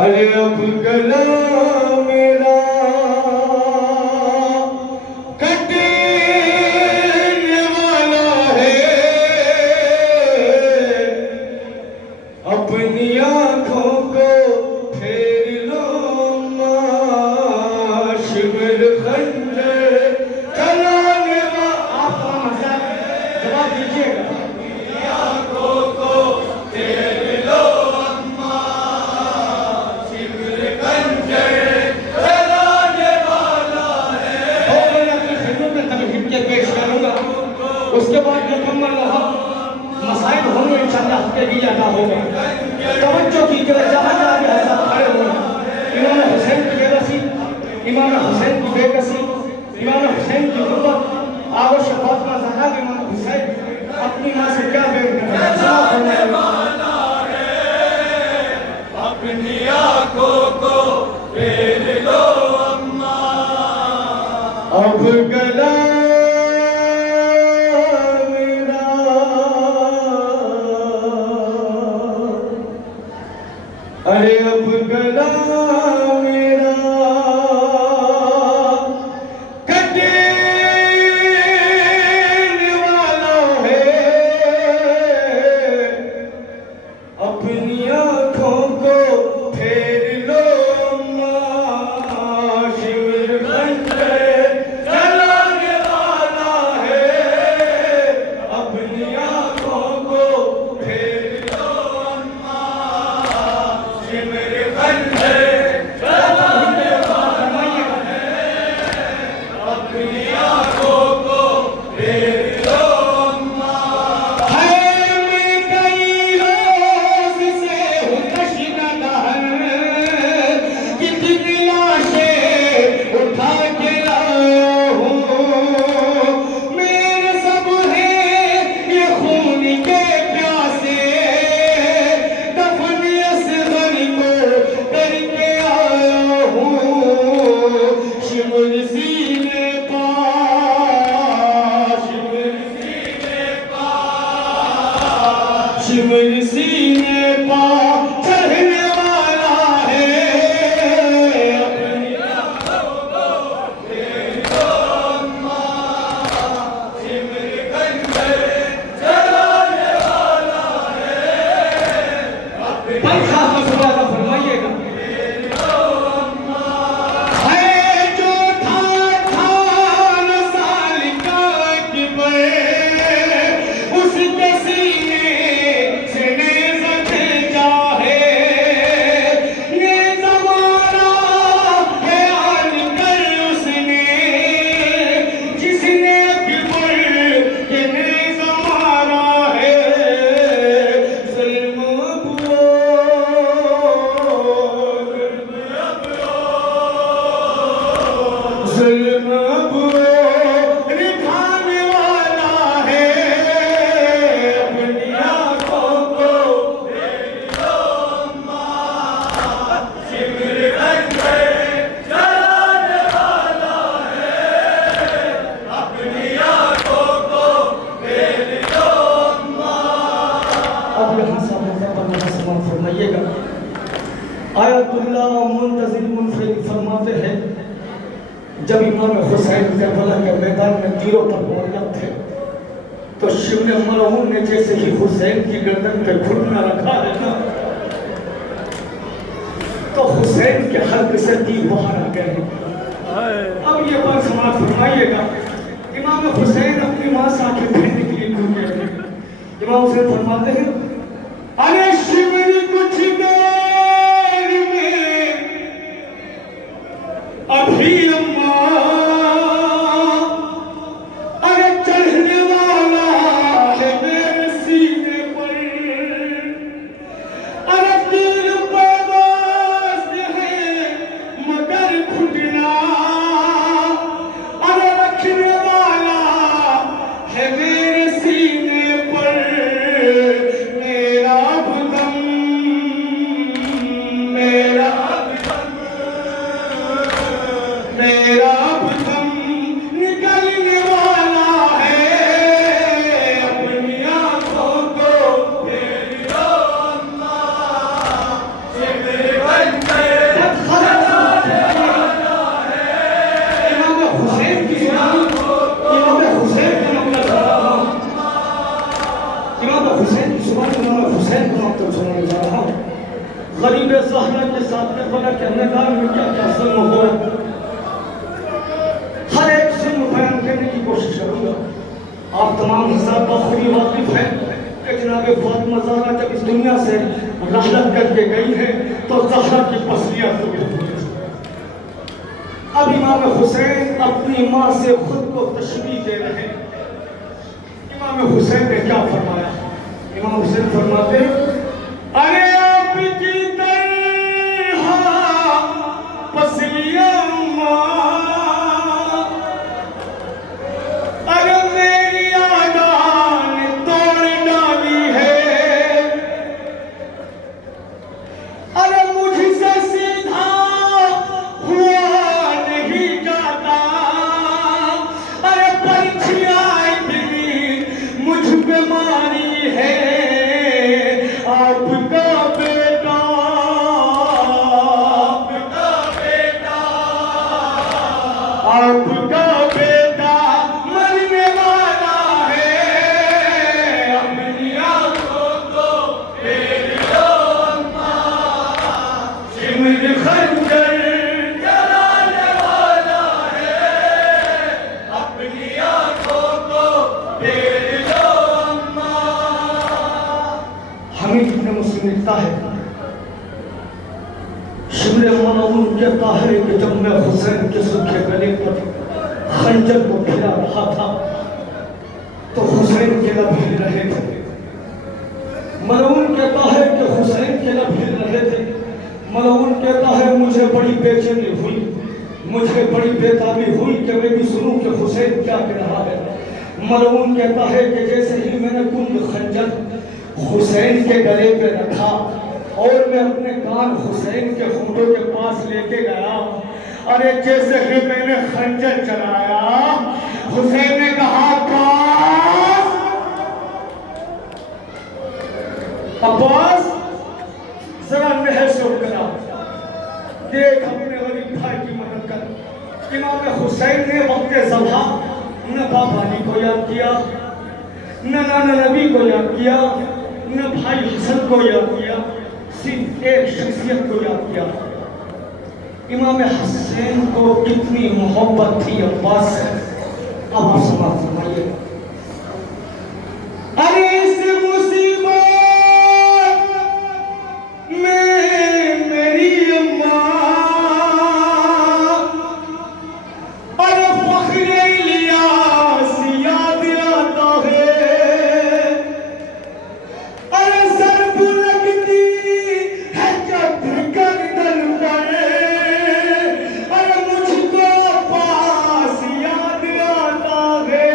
अरे अब गला मेरा कटने वाला है, अपनी आंखों को फेर लो शिविर खंजर चलाने वाला। आपका मजाक जवाब दीजिएगा। आंखों को फेर लो शिविर खंजर चलाने वाला है। मैं अपनी खिदमत में तकलीफ के पेश करूंगा, उसके बाद मुकम्मल मसाइल होंगे इंशाअल्लाह के लिए अदा होगा। तवज्जो कीजिए, जहाँ जहाँ भी हज़रात खड़े हुए हैं, इमाम हुसैन की बेबसी, इमाम हुसैन की बेकसी, इमाम हुसैन की गुर्बत, आगोश फातिमा ज़हरा के इमाम हुसैन अपनी माँ से क्या बेग अपनी आंखों को फेर लो अम्मा, अब गला मेरा, अरे अब गला मेरा कटने वाला है, अपनी आंखों को फेर लो शिविर खंजर चलाने वाला है, अपनी आंखों को फेर लो शिविर खंजर चलाने वाला है, अपनी आंखों को फेर लो। है मैं कई रोज से हूँ तशनदहर, कितनी लाशें उठा के लाया हूँ, मेरे सब हैं ये खून के प्यासे, दफन असगर को करके आया हूँ, शिविर सीने पा, शिविर सीने पा, शिविर सीने पा चढ़ने वाला है, अपनी आंखों को फेर लो शिविर खंजर चलाने वाला है, पंखा मसवादा फरमाइएगा। है जो था साल का किबर, उसके सीने से नेज़त चाहे, ये ज़माना है आन कर उसने, जिसने किबर के नेज़ा मारा है, ज़ुल्म अब वो, ज़ुल्म अब वो निभाने वाला है, अपनी आंखों को फेर लो शिविर खंजर चलाने वाला है, अपनी आंखों को फेर लो। अब यहाँ से फरमाइएगा। आयतुल्लाह मुंतज़िर मुनफरिद फरमाते हैं, जब इमाम हुसैन करबला के मैदान में तीरों पर मुअल्लक़ थे, तो शिब्ने मरहूम ने जैसे ही हुसैन की गर्दन पे घुटना रखा है ना, तो हुसैन के हल्क से तीर बाहर आ गए। अब ये बात समाप्त फरमाइएगा। इमाम हुसैन अपनी माँ से आंखें फेरने के लिए घूम गए थे। इमाम हुसैन फरमाते हैं, अरे शिविर कुछ देर में अभी अम्मा, अरे चढ़ने वाला है मेरे सीने पर, अरे दिल पैदाश है मगर घुटना, अरे रखने वाला है मेरे सीने पर, मेरा भदम, मेरा भदम, मेरा हुसैन की जुबान इमाम हुसैन को आप तक सुनाने जा रहा हूँ। गरीब ज़हरा के साथ में बना के मैदान में क्या क्या जुल्म हो, हर एक जुल्म बयान करने की कोशिश करूँगा। आप तमाम हिसाब बखूबी वाकिफ हैं कि जनाब फातिमा ज़हरा जब इस दुनिया से रहलत करके गई है तो ज़हरा की पसलियाँ टूटी हुई। अब इमाम हुसैन अपनी माँ से खुद को तशबीह दे रहे हैं। इमाम हुसैन ने क्या फरमाया? इमाम हुसैन फरमाते, अरे आपकी तरह पसलियाँ अरे मेरी आदान तोड़ डाली है, अरे मुझसे सीधा हुआ नहीं जाता, अरे परिछियाँ भी मुझ पे मारी है, आपका बेटा आपका बेटा मरने वाला है, अपनी आंखों को फेर लो अम्मा, सिमर खंजर जलाने वाला है, अपनी आंखों को फेर लो अम्मा। हमीद इब्न मुस्लिम लिखता है, शिमरे मनऊन कहता है कि जब मैं हुसैन के सूखे गले पर खंजर को फिरा रहा था तो हुसैन के लब हिल रहे थे। मनऊन कहता है कि हुसैन के लब हिल रहे थे। मनऊन कहता है मुझे बड़ी बेचैनी हुई, मुझे बड़ी बेताबी हुई कि मैं भी सुनूं कि हुसैन क्या कह रहा है। मनऊन कहता है कि जैसे ही मैंने कुंद खंजर हुसैन के गले पे रखा और मैं अपने कान हुसैन के होंठों के पास लेके गया, अरे जैसे ही मैंने खंजर चलाया हुसैन ने कहा, अब्बास जरा महसूस करा, देख अपने गरीब भाई की मदद कर। इमाम हुसैन ने वक्त ज़बह न बाबा अली को याद किया, न नाना नबी को याद किया, न भाई हसन को याद किया, सिर्फ एक शख्सियत को याद किया। इमाम हुसैन को कितनी मोहब्बत थी अब्बास से, अब आप समाप्त फरमाइए। अरे इस मुसीबत में मेरी अम्मा, अरे फख्र इलियास याद आता है, अरे ज़र्ब लगती है जब गर्दन पर, अरे मुझको पास याद आता है।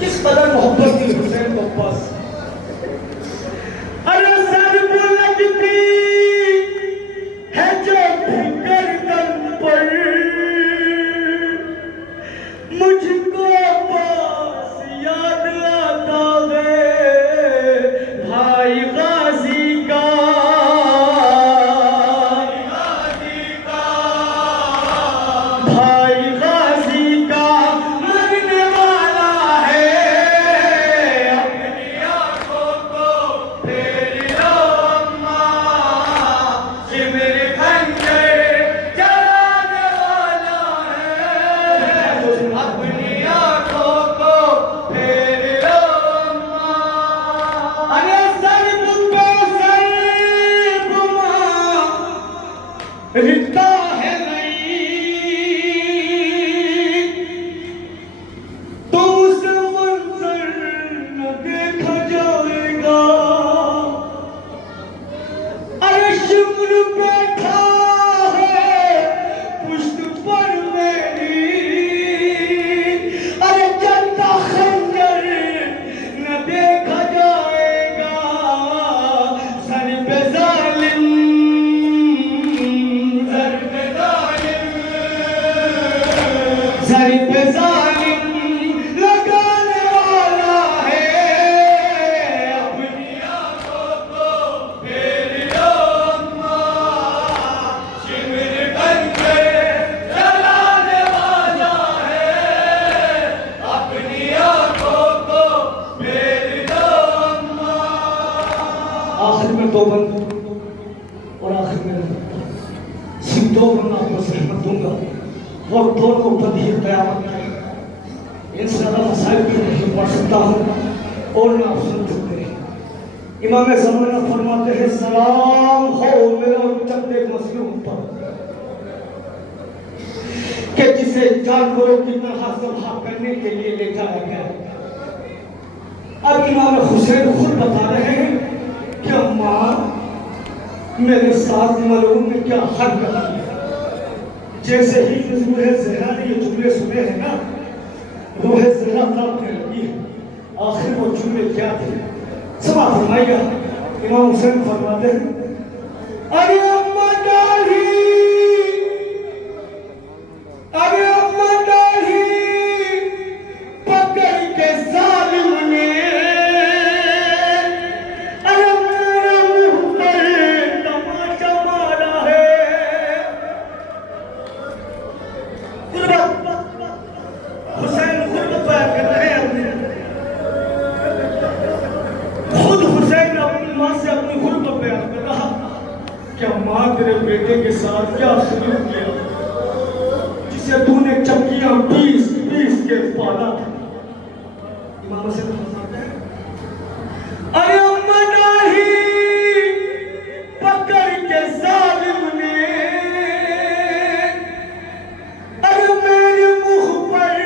किस कदर मोहब्बत थी हुसैन को पास। अरे ज़र्ब लगती है जब गर्दन पर, मुझको पास याद आता है भाई गाजी का, भाई गाजी का मरने वाला है, अपनी आंखों को फेर लो अम्मा, सिमर खंजर जलाने वाला है, अपनी आंखों बंद और आखिर में सिर्फ दो बंदा आपको सहमत दूंगा और दोनों बंद ही क़यामत है। इनसे ज़्यादा मसाइल भी नहीं पढ़ सकता हूँ और ना आप सुन सकते हैं। इमाम ज़माना फरमाते हैं सलाम हो मेरा चंदे मज़लूम पर कि जिसे जानवरों की तरह ज़ब्ह करने के लिए ले जाया गया। अब इमाम हुसैन खुद बता रहे हैं कि अम्मा मेरे साथ मलूम में क्या हद करती है। जैसे ही रूह ज़हरा ने ये जुमले सुने हैं ना, रूह ज़हरा कांपने लगी है। आखिर वो जुमले क्या थे समा फरमाइएगा। इमाम हुसैन फरमाते हैं अरे अम्मा डाली, अरे अम्मा डाली पकड़ के जालिम ने अरे मेरे मुंह पर तमाचा मारा है। हुसैन खुद बयान कर रहे हैं अपने, खुद हुसैन अपनी माँ से अपनी खुद को बयान कर रहा क्या माँ तेरे बेटे के साथ क्या सलूक किया जिसे तूने चक्कियां पीस पीस के पाला था। इमाम हुसैन फरमाते हैं अरे अम्मा नाही पकड़ के जालिम ने अरे मेरे मुंह पर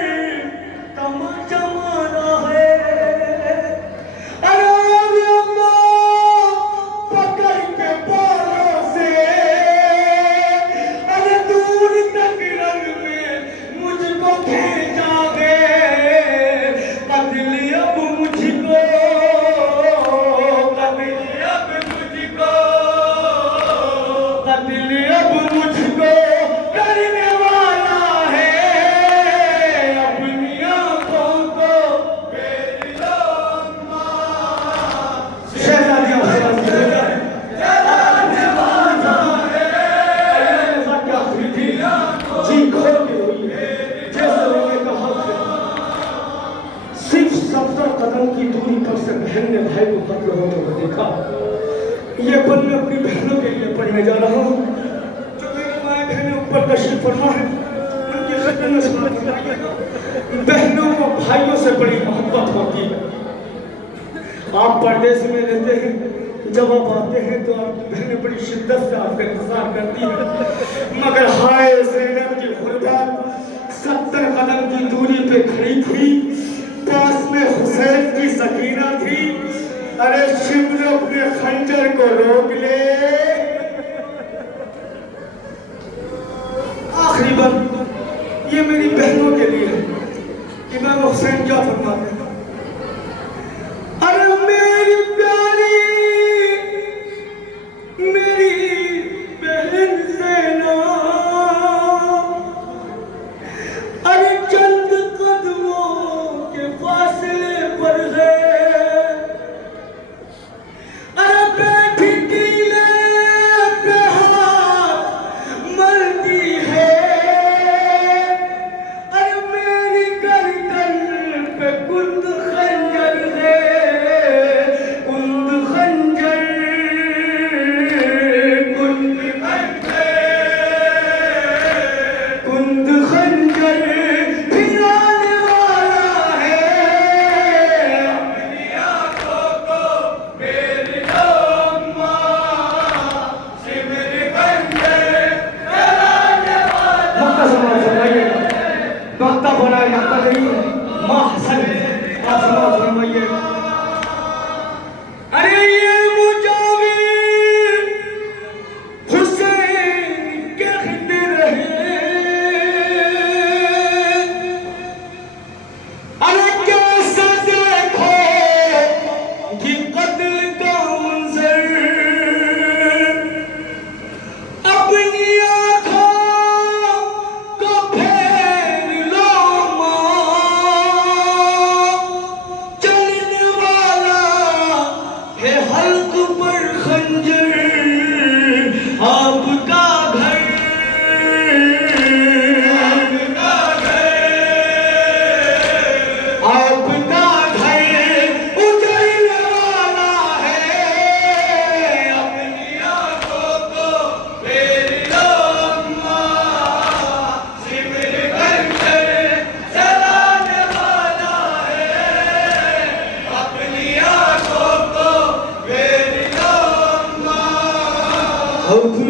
तमाचा मारा है। अरे अम्मा पकड़ के बालों से अरे दूर तक रंग में मुझको खींचा दे। कत्ल अब मुझको, कत्ल अब मुझको, कत्ल अब मुझको करने वाला है। अपनी आंखों को मेरी अम्मा शहजादियां जी खोल के रोई जैसे रोने का हक है। सिर्फ 70 कदम की दूरी पर से बहन ने भाई को कत्ल होते हुए देखा। ये पल मैं अपनी बहनों के लिए पढ़ने जा रहा हूँ जो मेरी माँ बहनें ऊपर तशरीफ फरमा है। उनकी खत्म में सुना फरमाइएगा। बहनों को भाइयों से बड़ी मोहब्बत होती है। आप परदेश में रहते हैं, जब आप आते हैं तो आपकी बहनें बड़ी शिद्दत से आपका इंतजार करती है। मगर हाय ज़ैनब की गुर्बत 70 कदम की दूरी पे खड़ी थी। पास में हुसैन की सकीना थी। अरे शिब्र अपने खंजर को रोक ले। आखिरी बात ये मेरी बहनों के लिए है। इमाम हुसैन क्या फरमाते हैं अरे मेरी प्यारी मेरी बहन ज़ैनब अरे चंद कदमों के फासले पर है। अरे बैठी टीले पे हाथ मलती है। अरे मेरी गर्दन पे कुंद खंजर है, कुंद खंजर, कुंद खंजर, कुंद खंजर फिराने वाला है। अपनी आंखों को मेरी अम्मा से मेरे खंजर फिराने वाला। मक्का फरमाइएगा, मक्का बनाए मक्का नहीं माँ हसन आसमा फरमाइएगा। अरे ये मुजाविर हुसैन कहते रहे अरे कैसे देखो कि कत्ल का मंजर अपनी आंखों को फेर लो माँ। चलने और फिर